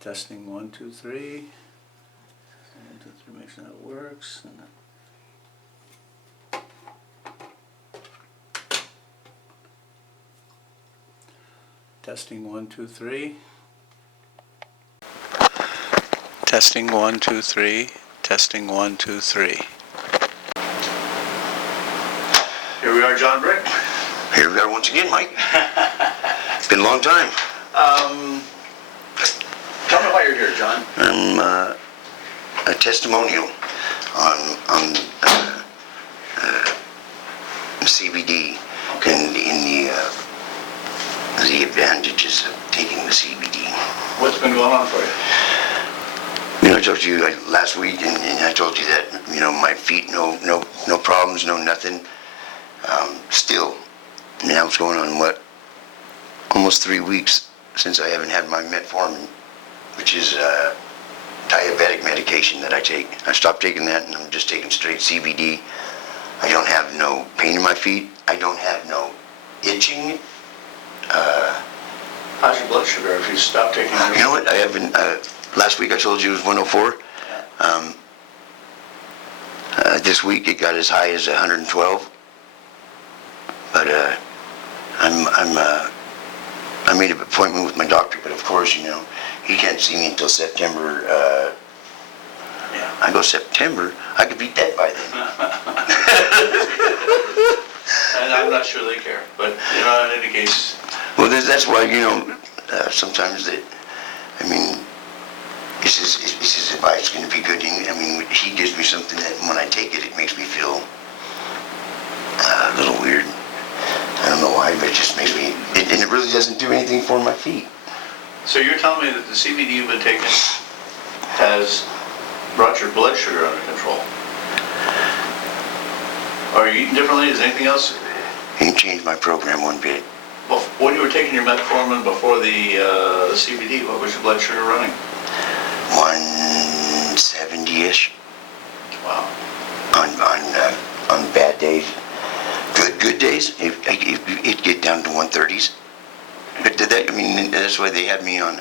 Testing 1, 2, 3. 1, 2, 3, make sure that works. And testing 1, 2, 3. Testing 1, 2, 3. Testing 1, 2, 3. Here we are, John Brick. Here we are once again, Mike. It's been a long time. Tell me why you're here, John. I'm a testimonial on CBD and in the advantages of taking the CBD. What's been going on for you? You know, I told you last week, and I told you that, you know, my feet, no problems, no nothing. Still, now it's going on, what, almost 3 weeks since I haven't had my metformin, which is diabetic medication that I take. I stopped taking that, and I'm just taking straight CBD. I don't have no pain in my feet. I don't have no itching. How's your blood sugar if you stop taking it? You know what, I haven't, last week I told you it was 104. This week it got as high as 112. But I made an appointment with my doctor, but of course, you know, he can't see me until September. I go, September? I could be dead by then. And I'm not sure they care, but, you know, in any case. Well, that's why, you know, sometimes that, I mean, he says advice going to be good. I mean, he gives me something that when I take it, it makes me feel a little weird. I don't know why, but it just makes me, and it really doesn't do anything for my feet. So you're telling me that the CBD you've been taking has brought your blood sugar under control? Are you eating differently? Is anything else? Ain't changed my program one bit. Well, when you were taking your metformin before the CBD, what was your blood sugar running? 170-ish. Wow. On bad days. Good days, it get down to 130s. But I mean, that's why they had me on,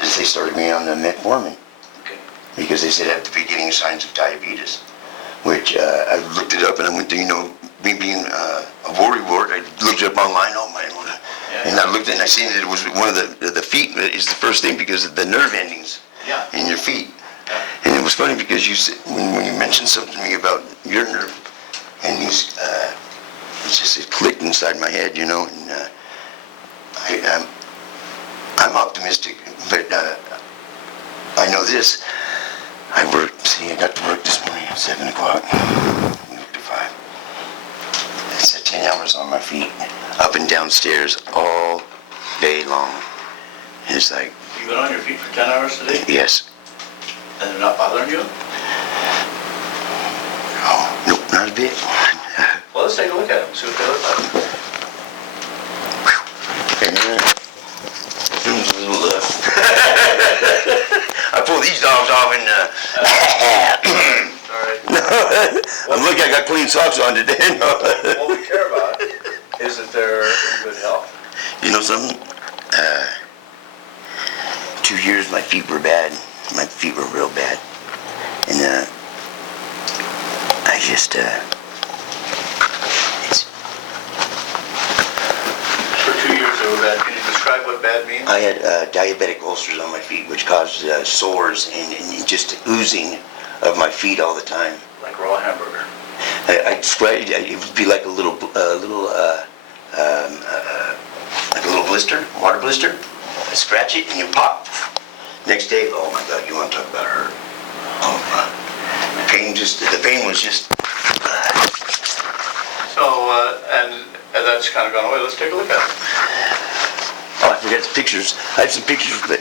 they started me on the metformin. Okay. Because they said at the beginning signs of diabetes. Which I looked it up, and I went to, you know, me being a worrywart, I looked it up online, and I looked and I seen that it was one of the feet is the first thing because of the nerve endings in your feet. And it was funny because you said, when you mentioned something to me about your nerve, and it clicked inside my head, you know, and I'm optimistic, but I know this. I got to work this morning at 7 o'clock, we worked at 5. It's 10 hours on my feet, up and down stairs all day long. And it's like... You've been on your feet for 10 hours today? Yes. And they're not bothering you? Oh, nope, not a bit. Well, let's take a look at them, see what they look like. I pull these dogs off and I'm lucky I got clean socks on today. What we care about is that they're in good health. You know something? 2 years my feet were bad. My feet were real bad. And I just For 2 years they were bad. Can you describe what bad means? I had diabetic ulcers on my feet, which caused sores and just oozing of my feet all the time. Like raw hamburger. I described it would be like a little blister, water blister. I scratch it and you pop. Next day, oh my God, you want to talk about hurt? Oh my. The pain was just. So, and that's kind of gone away. Let's take a look at it. Oh, I forgot the pictures. I have some pictures, but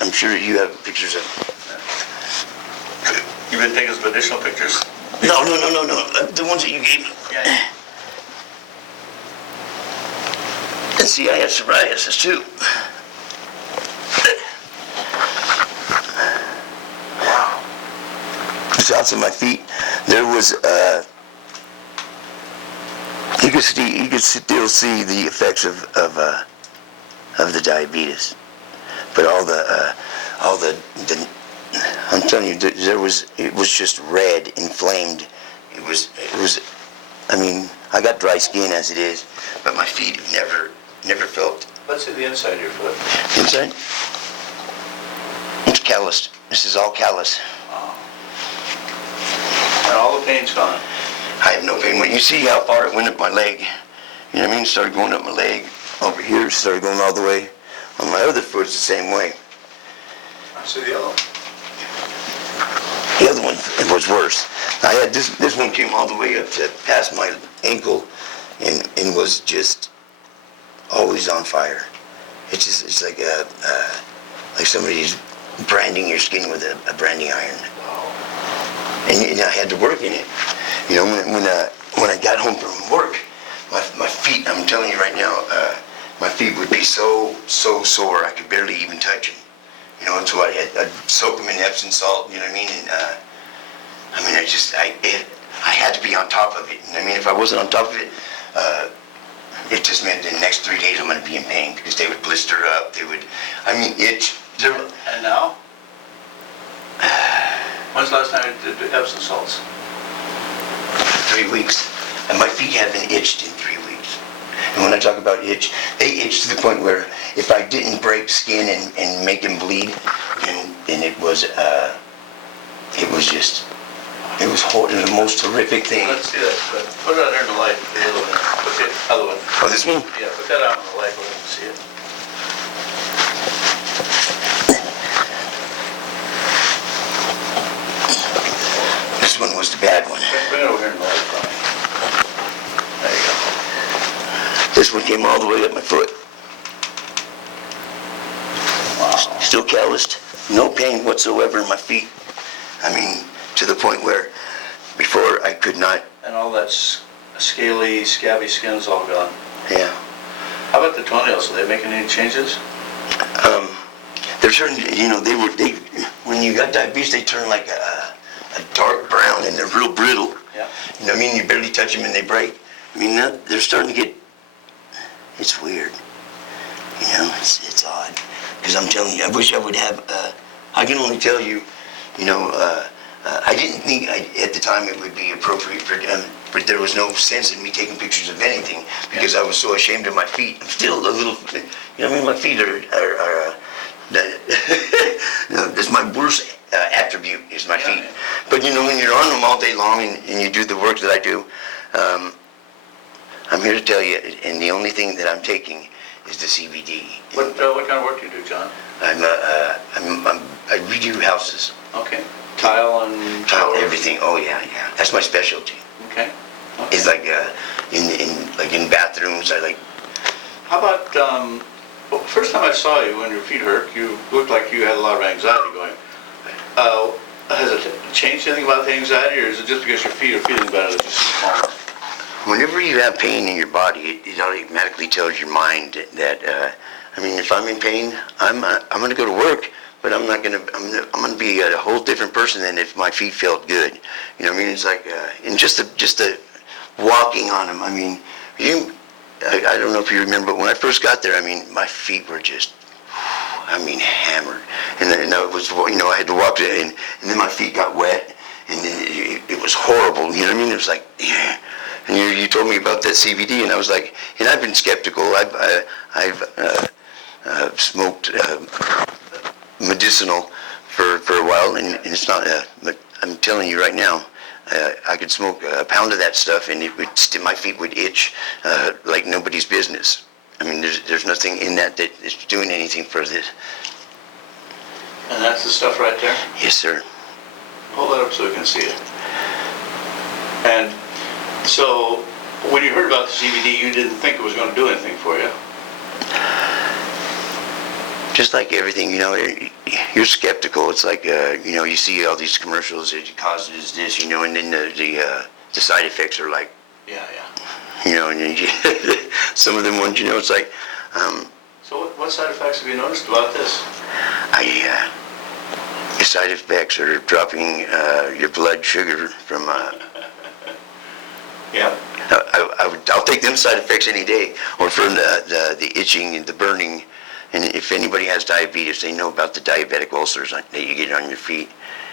I'm sure you have pictures of. You've been taking some additional pictures? No. The ones that you gave me. Yeah. And see, I have psoriasis too. Wow. The tops of my feet, there was, you could still see the effects of of the diabetes. But all the I'm telling you, it was just red, inflamed. It was, I mean, I got dry skin as it is, but my feet have never felt. Let's see the inside of your foot. Inside? It's calloused. This is all callous. Wow. And all the pain's gone. I have no pain. When you see how far it went up my leg, you know what I mean? It started going up my leg. Over here, it started going all the way. On my other foot, it's the same way. I see the yellow. The other one, it was worse. I had this one came all the way up to past my ankle and was just always on fire. It's like somebody's branding your skin with a branding iron. And I had to work in it. You know, when I got home from work, my feet, I'm telling you right now, my feet would be so sore I could barely even touch them. You know, so I'd soak them in Epsom salt, you know what I mean? And I had to be on top of it. And I mean, if I wasn't on top of it, it just meant the next 3 days I'm going to be in pain because they would blister up. They would, itch. And now? When's the last time you did Epsom salts? 3 weeks. And my feet haven't itched in 3 weeks. And when I talk about itch, they itch to the point where if I didn't break skin and make them bleed, then it was the most horrific thing. Let's see that. Put it out there in the light a little bit. Put the other one. Oh, this one? Yeah, put that out in the light where we can see it. This one was the bad one. Bring it over here in the light for me. There you go. This one came all the way up my foot. Wow. Still calloused. No pain whatsoever in my feet. I mean, to the point where before I could not. And all that scaly, scabby skin's all gone. Yeah. How about the toenails? Are they making any changes? They're turning, you know, when you got diabetes, they turn like a dark brown and they're real brittle. Yeah. You know what I mean? You barely touch them and they break. I mean, they're starting to get, it's weird. You know, it's odd. Because I'm telling you, I wish I would have, I can only tell you, you know, I didn't think at the time it would be appropriate for them, but there was no sense in me taking pictures of anything because I was so ashamed of my feet. I'm still a little, you know what I mean? My feet are you know, that's my worst attribute is my feet. But you know, when you're on them all day long and you do the work that I do, I'm here to tell you, and the only thing that I'm taking is the CBD. What kind of work do you do, John? I redo houses. Okay. Tile and... Tile, everything. Oh yeah. That's my specialty. Okay. It's like in bathrooms. I like. How about, well, first time I saw you when your feet hurt, you looked like you had a lot of anxiety going. Has it changed anything about the anxiety, or is it just because your feet are feeling better that you see calmer? Whenever you have pain in your body, it automatically tells your mind that. I mean, if I'm in pain, I'm going to go to work, but I'm going to be a whole different person than if my feet felt good. You know what I mean? It's like, and just the walking on them. I mean, I don't know if you remember, but when I first got there, I mean, my feet were just, hammered. And I was, you know, I had to walk there, and then my feet got wet, and then it was horrible. You know what I mean? It was like, yeah. And you told me about that CBD, and I was like, and I've been skeptical. I've smoked medicinal for a while, and it's not. But I'm telling you right now, I could smoke a pound of that stuff, and my feet would itch like nobody's business. I mean, there's nothing in that is doing anything for this. And that's the stuff right there? Yes, sir. Hold that up so we can see it. And so, when you heard about the CBD, you didn't think it was going to do anything for you? Just like everything, you know, you're skeptical. It's like, you know, you see all these commercials, it causes this, you know, and then the side effects are like, Yeah. you know, and some of them ones, you know, it's like. So what side effects have you noticed about this? The side effects are dropping your blood sugar from. Yeah. I'll take them side effects any day, or for the itching and the burning. And if anybody has diabetes, they know about the diabetic ulcers that you get on your feet,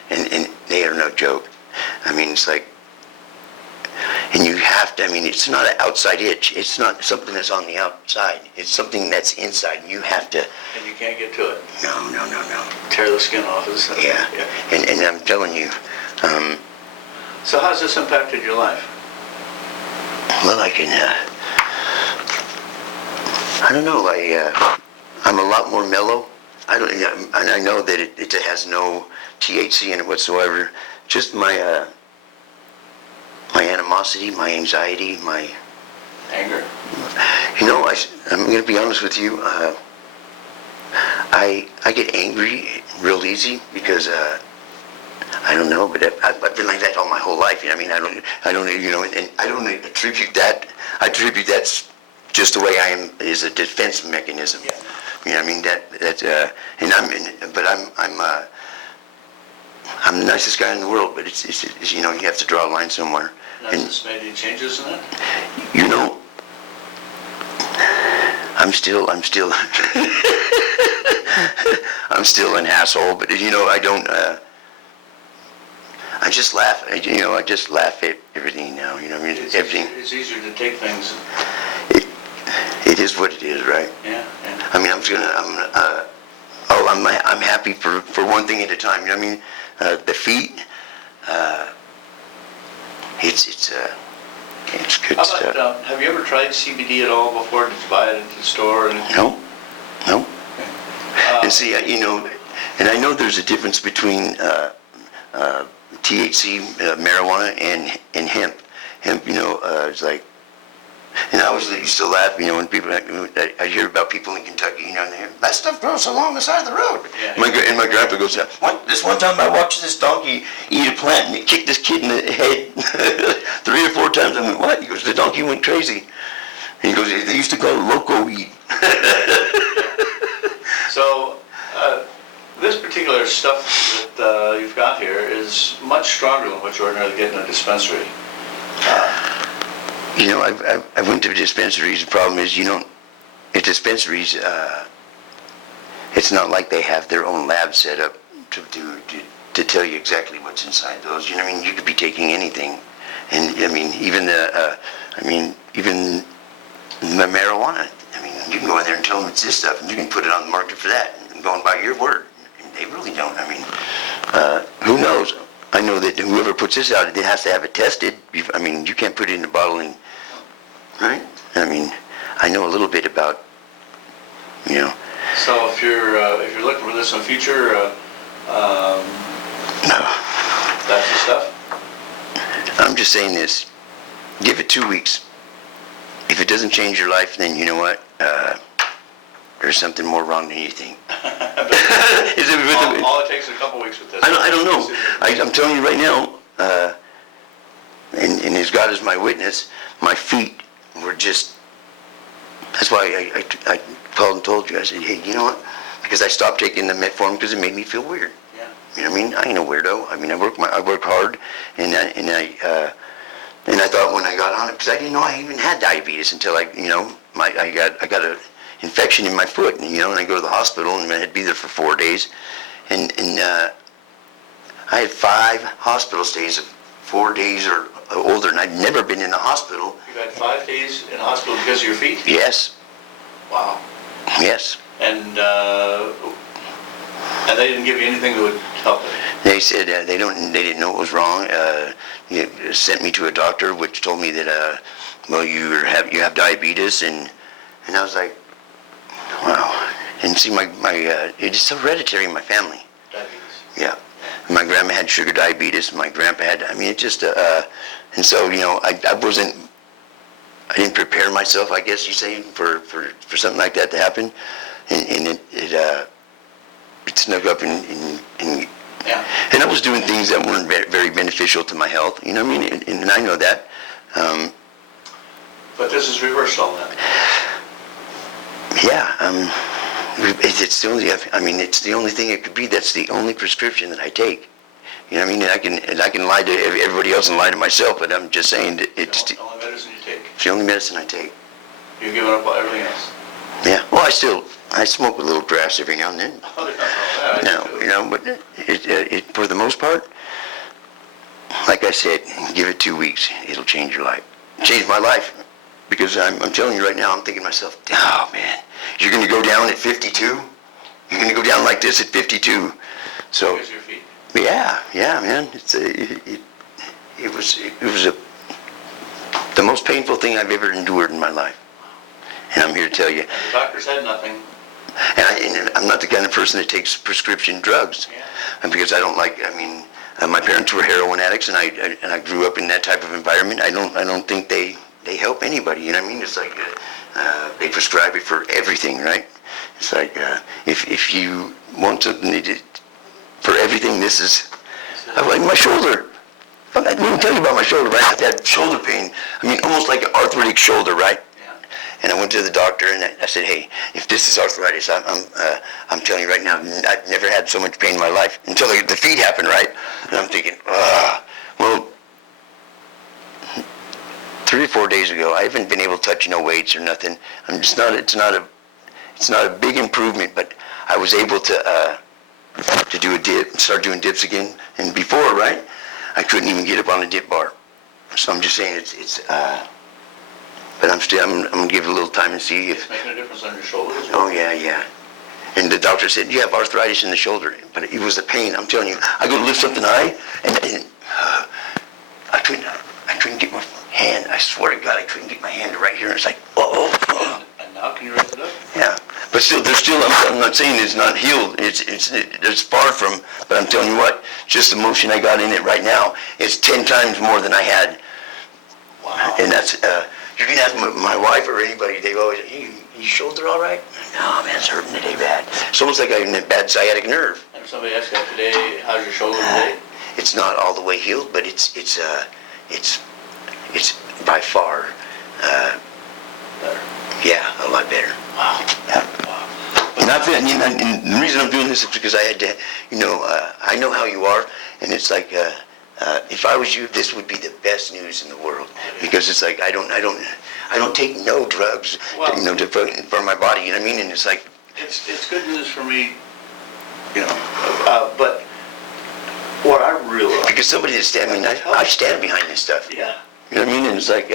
and they are no joke. I mean, it's like, and you have to, I mean, it's not an outside itch. It's not something that's on the outside. It's something that's inside. You have to. And you can't get to it. No. Tear the skin off. Yeah. And I'm telling you. So how's this impacted your life? Well, I don't know. I'm a lot more mellow. I know that it has no THC in it whatsoever. Just my animosity, my anxiety, my anger. You know, I'm going to be honest with you. I get angry real easy because I don't know, but I've been like that all my whole life. You know, I mean, I don't, you know, and I don't attribute that. I attribute that's just the way I am, is a defense mechanism. Yeah. You know, I mean and I'm the nicest guy in the world, but it's you know, you have to draw a line somewhere. Has this made any changes in that? You know, I'm still I'm still an asshole, but you know, I don't. I just laugh. You know, I just laugh at everything now. You know, I mean, everything. It's easier to take things. It is what it is, right? Yeah. I mean, I'm happy for one thing at a time. You know what I mean? The feet. It's good How stuff. about, have you ever tried CBD at all before? Did you buy it at the store? No. And see, you know, and I know there's a difference between THC, marijuana, and hemp. Hemp, you know, it's like, and I always used to laugh, you know, when people, I hear about people in Kentucky, you know, and they hear, that stuff grows along the side of the road. Yeah. And my grandpa goes, this one time I watched this donkey eat a plant and it kicked this kid in the head 3 or 4 times. I went, what? He goes, the donkey went crazy. And he goes, they used to call it loco weed. So, this particular stuff that you've got here is much stronger than what you ordinarily get in a dispensary. You know, I went to dispensaries. The problem is, you know, at dispensaries, it's not like they have their own lab set up to tell you exactly what's inside those. You know what I mean? You could be taking anything, and I mean, even the marijuana. I mean, you can go in there and tell them it's this stuff, and you can put it on the market for that, and going by your word. And they really don't. I mean, who knows? I know that whoever puts this out, it has to have it tested. I mean, you can't put it in a bottle and, right? I mean, I know a little bit about, you know. So if you're looking for this in the future, that's the stuff? I'm just saying this. Give it 2 weeks. If it doesn't change your life, then you know what? There's something more wrong than you think. All it takes is a couple weeks with this. I don't know. I'm telling you right now, and as God is my witness, my feet were just, that's why I called and told you. I said, hey, you know what? Because I stopped taking the metformin because it made me feel weird. Yeah. You know what I mean? I ain't a weirdo. I mean, I work hard, and I thought when I got on it, because I didn't know I even had diabetes until I got a infection in my foot, and I go to the hospital, and I had to be there for 4 days, and I had 5 hospital stays of 4 days or older, and I'd never been in the hospital. You had 5 days in the hospital because of your feet? Yes. Wow. Yes. And they didn't give you anything that would help it? They said they didn't know what was wrong. Sent me to a doctor, which told me that you have diabetes, and I was like, wow. And see, it's hereditary in my family. Diabetes. Yeah. My grandma had sugar diabetes. My grandpa had. I mean, it just and so I didn't prepare myself, I guess you say, for something like that to happen, and it snuck up and yeah. And I was doing things that weren't very beneficial to my health. You know what I mean? And I know that. But this is reversed all that. Yeah. It's the only. I mean, it's the only thing it could be. That's the only prescription that I take. You know what I mean? And I can lie to everybody else and lie to myself, but I'm just saying that it's the only medicine you take. It's the only medicine I take. You've given up everything else. Yeah. Well, I still I smoke a little grass every now and then. Oh, yeah, No, I do too. you know, but for the most part, like I said, give it 2 weeks. It'll change your life. Change my life. Because I'm telling you right now, I'm thinking to myself, oh man, you're going to go down at 52? You're going to go down like this at 52. So, Where's your feet? yeah, man. It was the most painful thing I've ever endured in my life. And I'm here to tell you. And the doctor said nothing. And I'm not the kind of person that takes prescription drugs. Yeah. And because I don't like, my parents were heroin addicts, and I grew up in that type of environment. I don't think they help anybody. You know what I mean? It's like they prescribe it for everything, right? It's like if you want something for everything, this is like my shoulder. I didn't tell you about my shoulder, right? I had that shoulder pain. Almost like an arthritic shoulder, right? And I went to the doctor and I said, hey, if this is arthritis, I'm telling you right now, I've never had so much pain in my life until the feet happened, right? And I'm thinking, well, 3 or 4 days ago, I haven't been able to touch no weights or nothing. It's not a big improvement, but I was able to do a dip, start doing dips again. And before, right, I couldn't even get up on a dip bar. So I'm just saying but I'm gonna give it a little time and see if. It's making a difference on your shoulders. Oh yeah. And the doctor said you have arthritis in the shoulder, but it was the pain. I'm telling you, I go to lift something high, and I couldn't get my hand. I swear to God, I couldn't get my hand right here. And it's like, oh. And now can you raise it up? Yeah, but still, I'm not saying it's not healed. It's far from. But I'm telling you what, just the motion I got in it right now is 10 times more than I had. Wow. And that's. You can ask my wife or anybody, they always, hey, your shoulder all right? No, man, it's hurting today bad. It's almost like I have a bad sciatic nerve. And if somebody asks you today, how's your shoulder today? It's not all the way healed, but it's by far, Better. yeah, a lot better. Wow. Yeah. Wow. And the reason I'm doing this is because I had to, I know how you are, and it's like, if I was you, this would be the best news in the world, because it's like I don't take no drugs, Well, for my body. You know what I mean? And it's like, It's good news for me, but what I realize. because somebody that I stand behind this stuff. Yeah. You know what I mean? And it's like,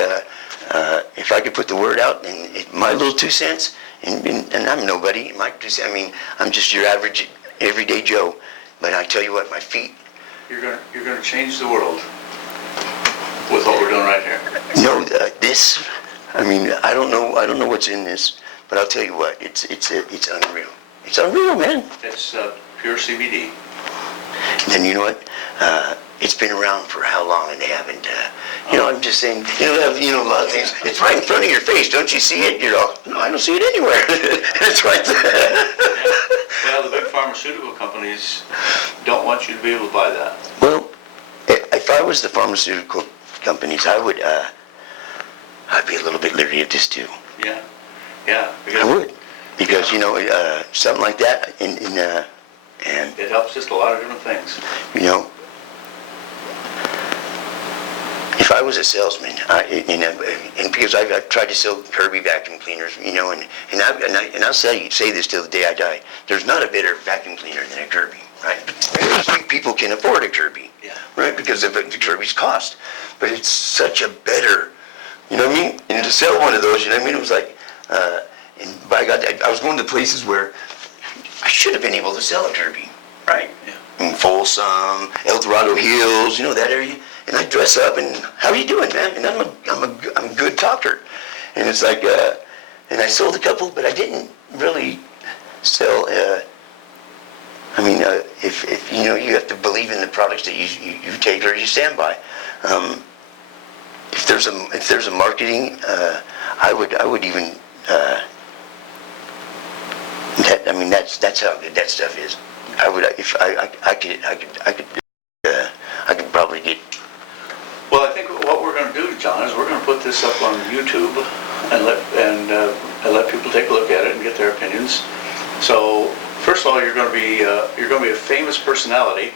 if I could put the word out, and my little 2 cents, and I'm nobody. I'm just your average, everyday Joe. But I tell you what, my feet. You're gonna change the world with what we're doing right here. No, this. I don't know what's in this, but I'll tell you what, it's unreal. It's unreal, man. It's pure CBD. And then you know what? It's been around for how long, and they haven't. I'm just saying. A lot of things. It's right in front of your face. Don't you see it? No, I don't see it anywhere. It's right there. Well, the big pharmaceutical companies don't want you to be able to buy that. Well, if I was the pharmaceutical companies, I'd be a little bit leery of this too. Yeah. I would, because something like that, and It helps just a lot of different things. If I was a salesman, and because I've tried to sell Kirby vacuum cleaners, and I'll say this till the day I die, there's not a better vacuum cleaner than a Kirby, right? Very few people can afford a Kirby, Yeah. right? Because of the Kirby's cost, but it's such a better, you know what I mean? And to sell one of those, it was like, and by God, I was going to places where I should have been able to sell a Kirby, right? Yeah. In Folsom, El Dorado Hills, that area. And I dress up, and how are you doing, man? And I'm a good talker. And it's like, and I sold a couple, but I didn't really sell. If you have to believe in the products that you take or you stand by. If there's a marketing, I would even. That's how good that stuff is. I could probably get. Well, I think what we're going to do, John, is we're going to put this up on YouTube and let people take a look at it and get their opinions. So, first of all, you're going to be a famous personality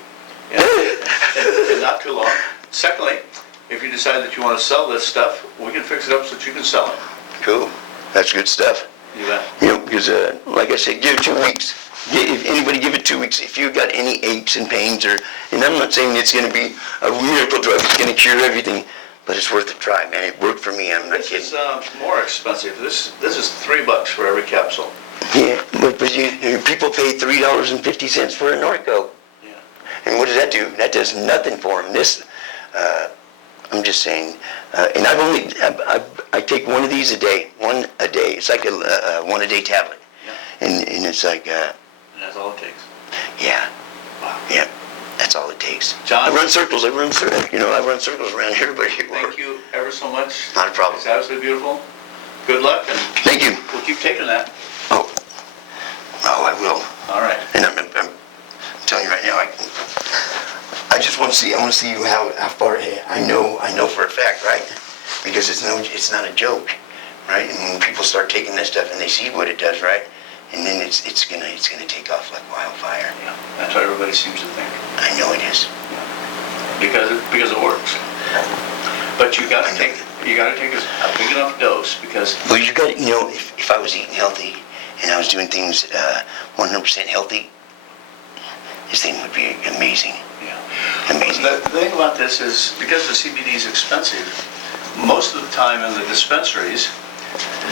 in not too long. Secondly, if you decide that you want to sell this stuff, we can fix it up so that you can sell it. Cool. That's good stuff. You bet. You know, because, like I said, give it 2 weeks. If anybody give it 2 weeks, if you got any aches and pains and I'm not saying it's gonna be a miracle drug, it's gonna cure everything, but it's worth a try, man. It worked for me, I'm not This kidding. is more expensive. This is $3 for every capsule. Yeah, but people pay $3.50 for a Norco. Yeah. And what does that do? That does nothing for them. I'm just saying, and I take one of these a day, one a day. It's like a one a day tablet. Yeah. And it's like, And that's all it takes. yeah, Wow. yeah, that's all it takes. John? I run circles around everybody at work. Thank you ever so much. Not a problem. It's absolutely beautiful. Good luck, and Thank you. we'll keep taking that. Oh, I will. All right. And I'm telling you right now, I just want to see. I want to see how far ahead. I know for a fact, right? Because it's not a joke, right? And when people start taking that stuff and they see what it does, right? And then it's gonna take off like wildfire. Yeah, that's what everybody seems to think. I know it is. Because it works. But you gotta take a big enough dose because Well, you got, if I was eating healthy and I was doing things 100% healthy, this thing would be amazing. yeah. Amazing. The thing about this is because the CBD is expensive, most of the time in the dispensaries,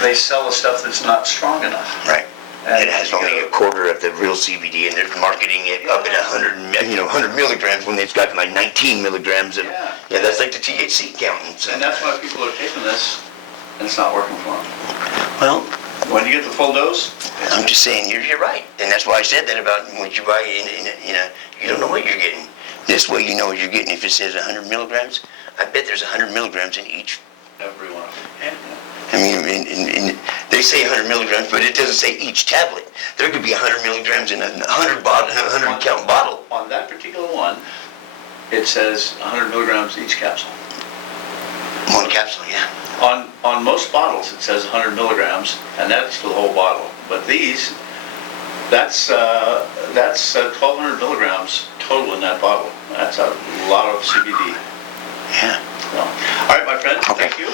they sell the stuff that's not strong enough. Right. And It has only a quarter of the real CBD, and they're marketing it up at 100 milligrams when it's got like 19 milligrams of. Yeah. Yeah, that's like the THC counting. So. And that's why people are taking this, and it's not working for them. Well, When you get the full dose, I'm just saying you're right, and that's why I said that about what you buy you don't know what you're getting. This way you know what you're getting. If it says 100 milligrams, I bet there's 100 milligrams in each. everyone. I mean, they say 100 milligrams, but it doesn't say each tablet. There could be 100 milligrams in a 100 count bottle. On that particular one, it says 100 milligrams each capsule. One capsule, yeah. On most bottles, it says 100 milligrams, and that's for the whole bottle. But these, that's 1,200 milligrams total in that bottle. That's a lot of CBD. Yeah. So, all right, my friend, Okay. thank you.